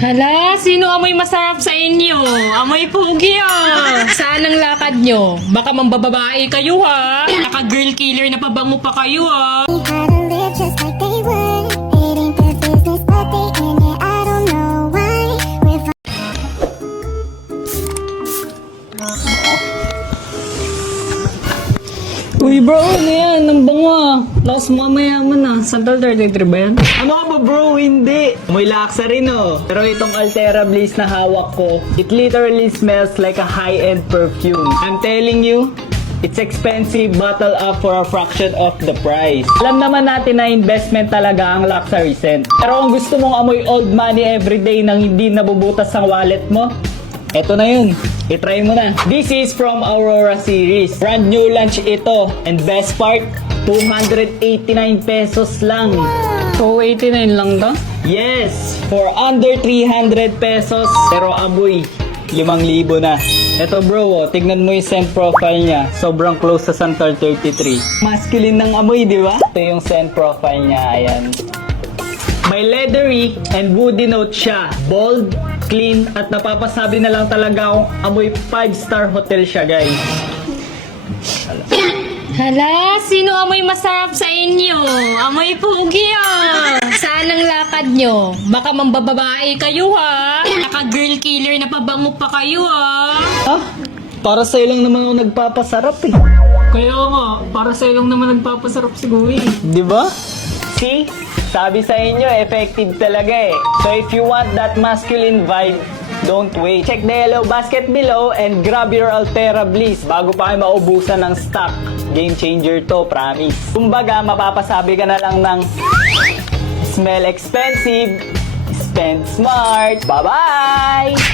Hala, sino amoy masarap sa inyo? Amoy pugi ah. Saan ang lakad nyo? Baka mambababae kayo ha. Naka-girl killer na pabango pa kayo ah. How to live just like they would. It ain't their business, but they in it. I don't know why. We're Uy bro, ano yan? Ang bango ah. Lakas mo mayaman ah. Santal 33 ba yan? Ano ka ba bro? Hindi. May laksa rin oh. Pero itong Altera Blaze na hawak ko, it literally smells like a high-end perfume. I'm telling you, it's expensive, bottle up for a fraction of the price. Alam naman natin na investment talaga ang luxury scent. Pero kung gusto mong amoy old money everyday nang hindi nabubutas ang wallet mo, eto na yun. I-try mo na. This is from Aurora series. Brand new launch ito. And best part, 289 pesos lang. 289 lang to? Yes! For under 300 pesos. Pero amoy, 5,000 na. Eto bro, oh, tignan mo yung scent profile niya. Sobrang close sa Santal 33. Masculine ng amoy, di ba? Ito yung scent profile niya. Ayan. May leathery and woody note siya. Bold, clean, at napapasabi na lang talaga akong amoy 5-star hotel siya, guys. Hala, sino amoy masarap sa inyo? Amoy pugi ah. Saan ang lakad nyo? Baka mambababae kayo ha. Naka-girl killer na pabango pa kayo ah. Ah, para sa'yo lang naman ako nagpapasarap eh. Kaya nga, para sa'yo lang naman nagpapasarap siguro eh. Di ba? See? Sabi sa inyo, effective talaga eh. So if you want that masculine vibe, don't wait. Check the yellow basket below and grab your Altera Bliss bago pa kayo maubusan ng stock. Game changer to, promise. Kumbaga, mapapasabi ka na lang ng smell expensive, spend smart. Bye-bye!